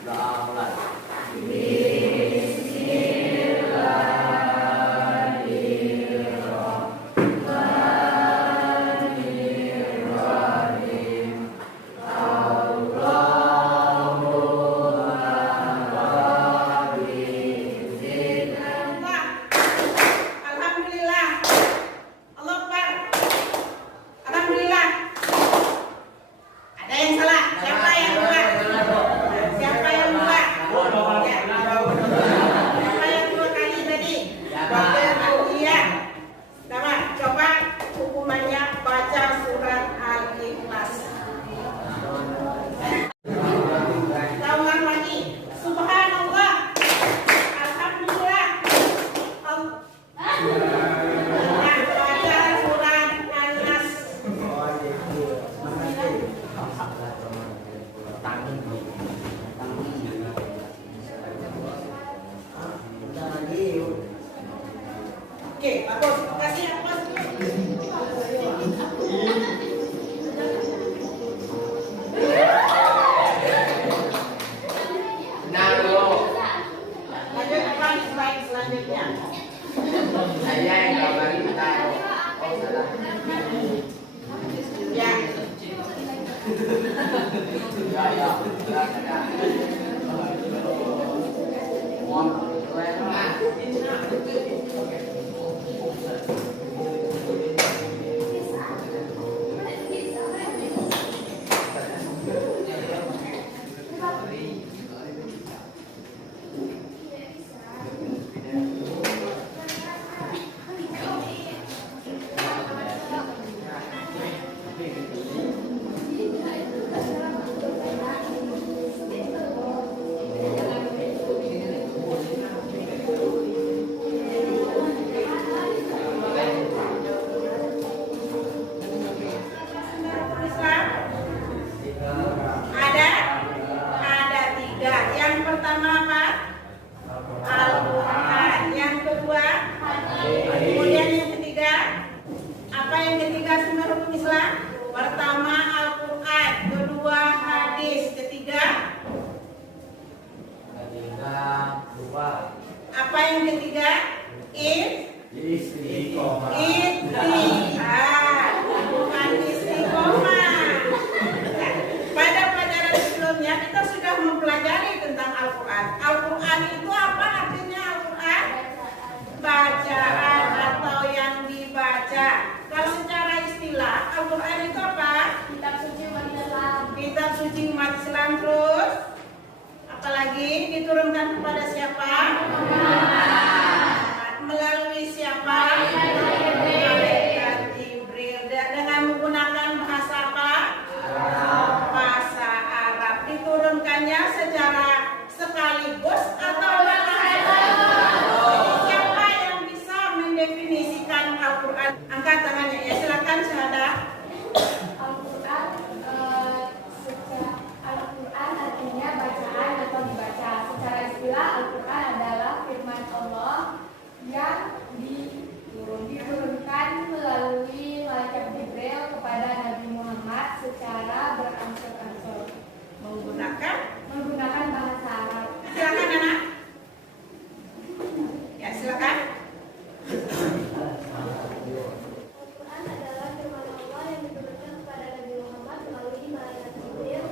Doa mulai. Oke, Pak Bos, makasih ya, Bos. Nah, dulu. Lanjut apa slide selanjutnya? Saya yang kabari kita. Oh, salah. Ya. Ya. Mohon Ada tiga. Yang pertama apa? Al-Quran. Yang kedua, kemudian yang ketiga, apa yang ketiga sumber hukum Islam? Pertama Al-Quran, kedua hadis, ketiga apa yang ketiga? Istiqomah. Bukan istiqomah. Pada pelajaran sebelumnya kita sudah mempelajari tentang Al-Quran. Al-Quran itu apa artinya Al-Quran? Bacaan atau yang dibaca. Kalau secara istilah Al-Quran itu apa? Kitab suci umat Islam. Kitab suci umat Islam. Terus apalagi diturunkan kepada siapa? Melalui siapa? Malaikat Jibril. Dengan menggunakan bahasa apa? Bahasa Arab. Diturunkannya secara sekaligus atau siapa yang bisa mendefinisikan Al-Quran? Angkat tangannya ya, silakan syahadah. Al-Quran artinya bacaan atau dibaca. Secara istilah Al-Quran adalah firman Allah yang diturunkan melalui malaikat Jibril kepada Nabi Muhammad secara berangsur-angsur menggunakan bahasa Arab. Silakan anak. Ya silakan. Al-Quran adalah firman Allah yang diturunkan kepada Nabi Muhammad melalui malaikat Jibril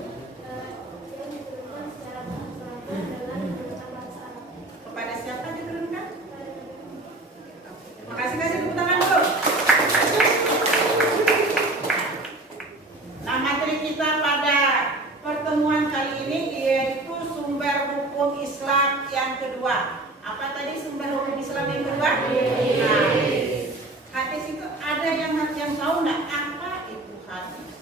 yang diturunkan secara berangsur-angsur dengan menggunakan bahasa Arab. Kepada siapa diturunkan? Terima kasih, kasih tepuk tangan dulu. Nah, materi kita pada pertemuan kali ini yaitu sumber hukum Islam yang kedua. Apa tadi sumber hukum Islam yang kedua? Nah, hadis itu ada yang tahu nggak apa itu hadis?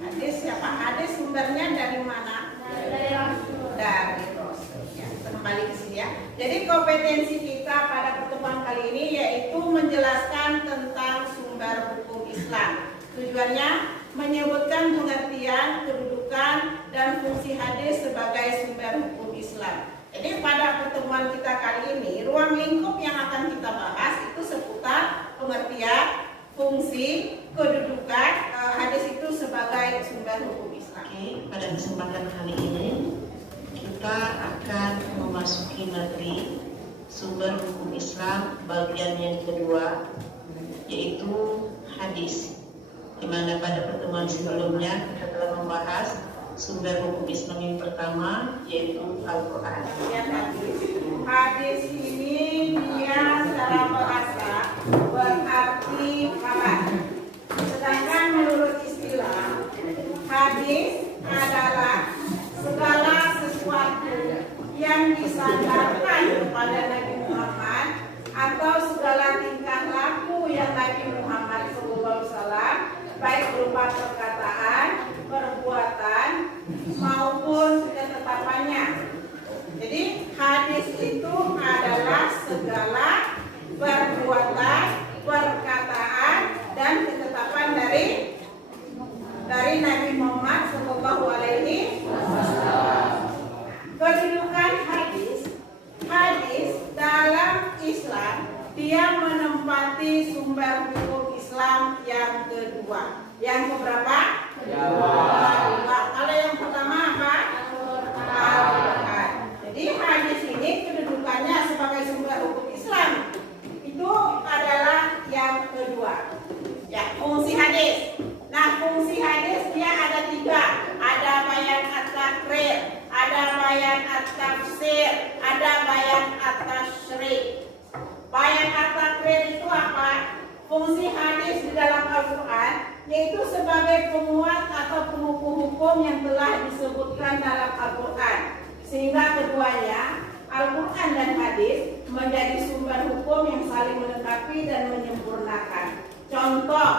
Hadis siapa? Hadis sumbernya dari mana? Dari Rasul. Dari Rasul. Ya, kembali ke sini ya. Jadi kompetensi kita pada pertemuan kali ini yaitu menjelaskan tentang sumber hukum Islam. Tujuannya menyebutkan pengertian, kedudukan, dan fungsi hadis sebagai sumber hukum Islam. Jadi pada pertemuan kita kali ini, ruang lingkup yang akan kita bahas itu seputar pengertian, fungsi, kedudukan hadis itu sebagai sumber hukum Islam. Baik, pada kesempatan kali ini kita akan memasuki materi sumber hukum Islam bagian yang kedua, yaitu hadis. Di mana pada pertemuan sebelumnya kita telah membahas sumber hukum Islam yang pertama, yaitu Al-Quran. Hadis ini dia secara bahasa berarti kabar. Sedangkan menurut istilah, hadis adalah segala sesuatu yang disandarkan kepada Nabi Muhammad atau segala tingkah laku yang Nabi Muhammad SAW, baik berupa perkataan, perbuatan maupun ketetapannya. Jadi hadis itu adalah segala perbuatan, perkataan dan ketetapan dari Nabi Muhammad SAW. Kedudukan hadis dalam Islam, dia menempati sumber hukum Islam yang kedua. Yang keberapa? Kedua. Kalau yang pertama apa? Al-Quran. Jadi hadis ini kedudukannya sebagai sumber hukum Islam itu adalah yang kedua. Ya, fungsi hadis. Nah, fungsi hadis dia ada 3. Ada bayan at-takrir, ada bayan at-tafsir, ada bayan at-tasyri'. Bayan at-takrir itu apa? Fungsi hadis di dalam Al-Quran yaitu sebagai penguat atau pengukuh-hukum yang telah disebutkan dalam Al-Quran. Sehingga keduanya, Al-Quran dan hadis, menjadi sumber hukum yang saling melengkapi dan menyempurnakan. Contoh,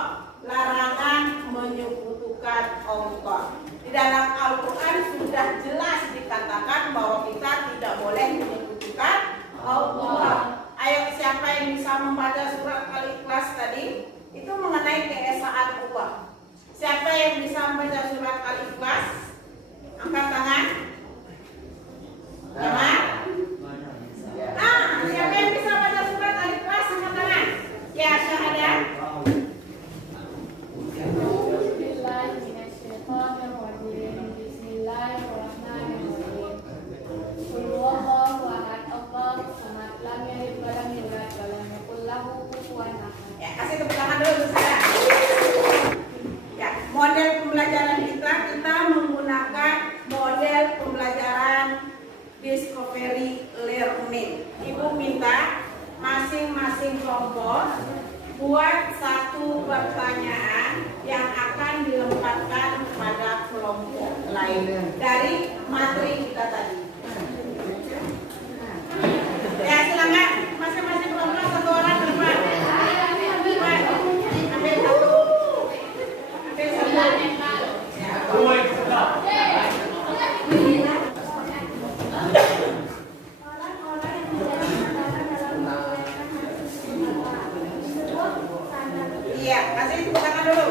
larangan menyekutukan Allah. Di dalam Al-Quran sudah jelas dikatakan bahwa kita tidak boleh menyekutukan Allah. Ayo, siapa yang bisa membaca surat Al-Ikhlas tadi? Itu mengenai keesaan Allah. Siapa yang bisa membaca surat Al-Ikhlas? Angkat tangan. Teman? Siapa yang bisa baca surat Al-Ikhlas? Angkat tangan. Ya, syahadat. Bismillahirrahmanirrahim. Qul huwallahu ahad, Allahu samad, lam yalid wa lam yulad wa lam yakul lahu kufuwan ahad. Ya, kasih tepuk tangan dulu untuk saya. Ya, model pembelajaran kita menggunakan model pembelajaran discovery learning. Ibu minta masing-masing kelompok buat satu pertanyaan yang akan dilemparkan kepada kelompok lain dari materi kita tadi. Ya, silakan masing-masing kelompok satu orang ke depan. Ambil satu. Orang-orang yang menjadi sandaran dalam menjalankan hadis disebut sandaran. Iya, kasih tepuk tangan dulu.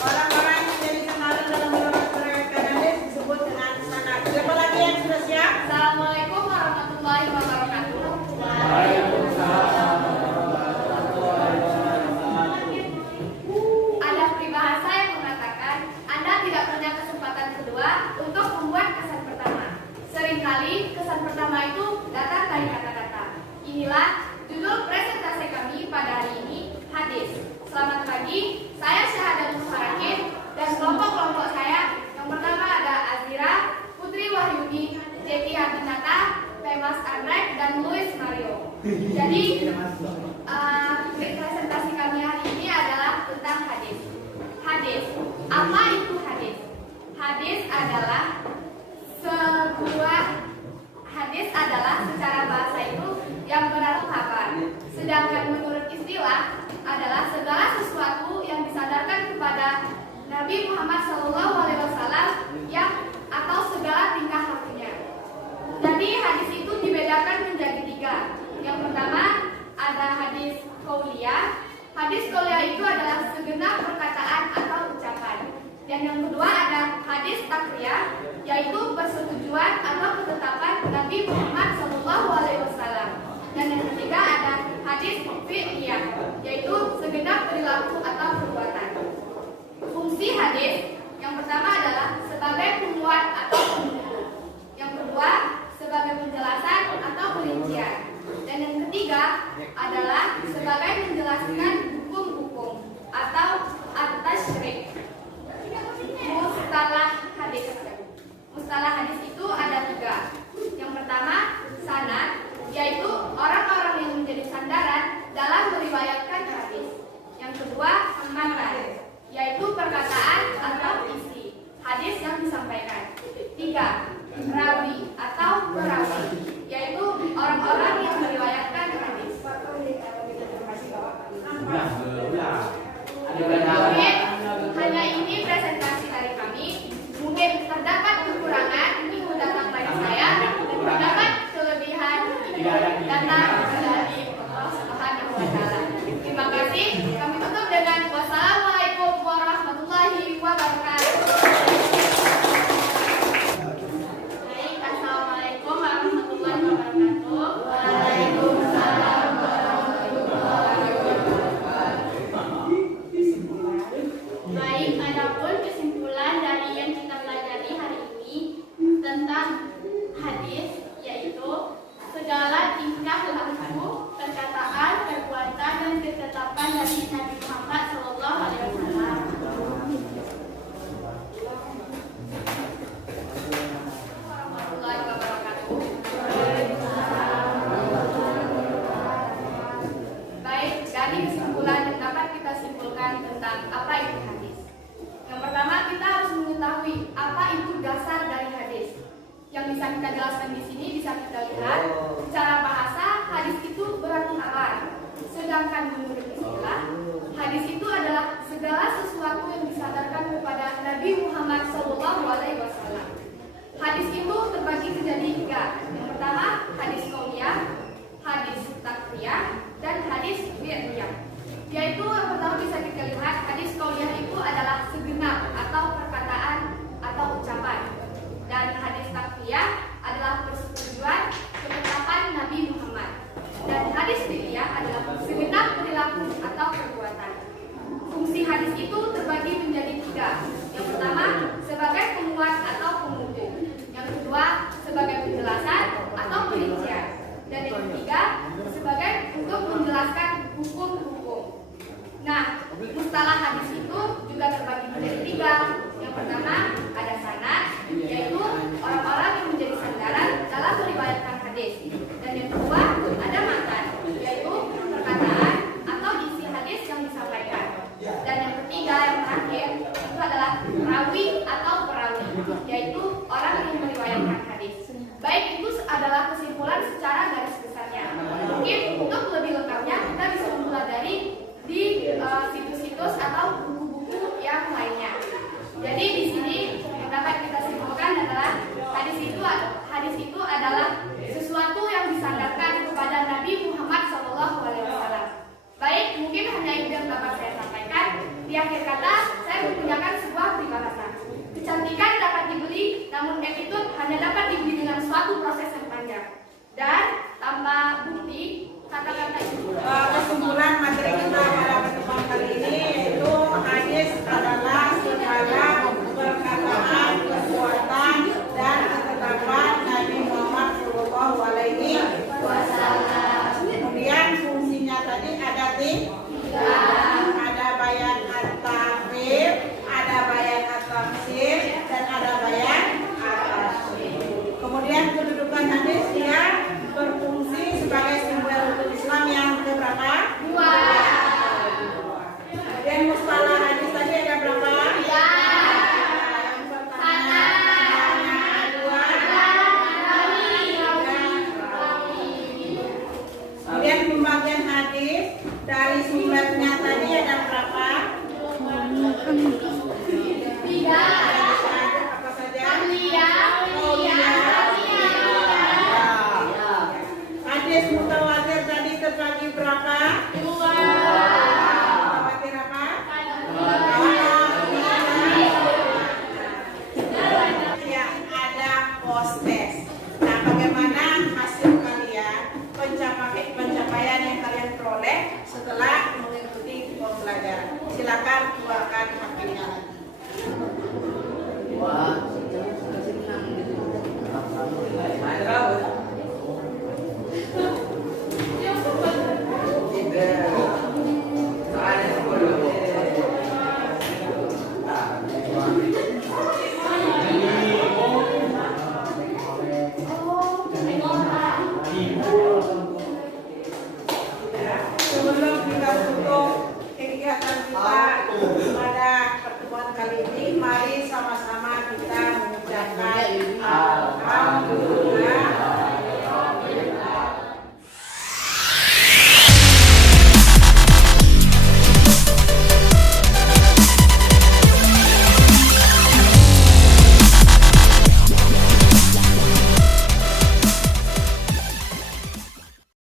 Orang-orang yang menjadi sandaran dalam menjalankan hadis disebut dengan sanad. Siapa lagi yang sudah siap? Assalamualaikum warahmatullahi wabarakatuh. Ada peribahasa yang mengatakan Anda tidak punya kesempatan kedua untuk membuat kesan pertama. Seringkali kesan pertama itu datang dari kata-kata. Inilah judul presentasi kami pada hari ini, hadis. Selamat pagi, saya Syahadatul Farakin dan kelompok-kelompok saya. Yang pertama ada Azira, Putri Wahyudi, Jeki Habinata, Temas Andrek, dan Luis Mario. Jadi presentasi kami hari ini adalah tentang hadis. Hadis, apa itu hadis? Hadis adalah secara bahasa itu yang benar kabar. Sedangkan menurut istilah adalah segala sesuatu yang disandarkan kepada Nabi Muhammad SAW yang atau segala tingkah lakunya. Jadi hadis itu dibedakan menjadi 3. Yang pertama ada hadis qauliyah. Hadis qauliyah itu adalah segenap perkataan atau ucapan. Dan yang kedua ada hadis takriyah, yaitu persetujuan atau ketetapan Nabi Muhammad SAW. Dan yang ketiga ada hadis fi'liyah, yaitu segenap perilaku atau perbuatan. Fungsi hadis yang pertama adalah bisa kita jelaskan di sini, bisa kita lihat secara bahasa hadis itu berarti kabar. Sedangkan menurut istilah, hadis itu adalah segala sesuatu yang disandarkan kepada Nabi Muhammad SAW. Hadis itu terbagi menjadi 3. Yang pertama hadis qauliyah, hadis taqriyah, dan hadis fi'liyah. Yaitu yang pertama bisa kita lihat hadis qauliyah itu adalah segenap atau perkataan atau ucapan, dan hadis taqriyah adalah persetujuan ketetapan Nabi Muhammad, dan hadis fi'liyah adalah segenap perilaku atau perbuatan. Fungsi hadis itu terbagi menjadi 3. Yang pertama sebagai penguat atau pemukul, yang kedua sebagai penjelasan atau perincian, dan yang ketiga sebagai untuk menjelaskan hukum-hukum. Nah, mustalah hadis itu juga terbagi menjadi 3. Yang pertama ada sanad, yaitu orang-orang yang menjadi sandaran dalam meriwayatkan hadis, dan yang kedua ada matan, yaitu perkataan atau isi hadis yang disampaikan, dan yang ketiga yang terakhir itu adalah rawi atau perawi, yaitu orang yang meriwayatkan hadis. Baik, itu adalah kesimpulan secara garis besarnya. Mungkin untuk lebih lengkapnya kita bisa mempelajari di situs-situs atau buku-buku yang lainnya. Jadi di sini yang dapat kita simpulkan adalah hadis itu adalah sesuatu yang disandarkan kepada Nabi Muhammad SAW. Baik, mungkin hanya itu yang dapat saya sampaikan. Di akhir kata, saya menggunakan sebuah peribahasa. Kecantikan dapat dibeli, namun attitude hanya dapat dibeli dengan suatu proses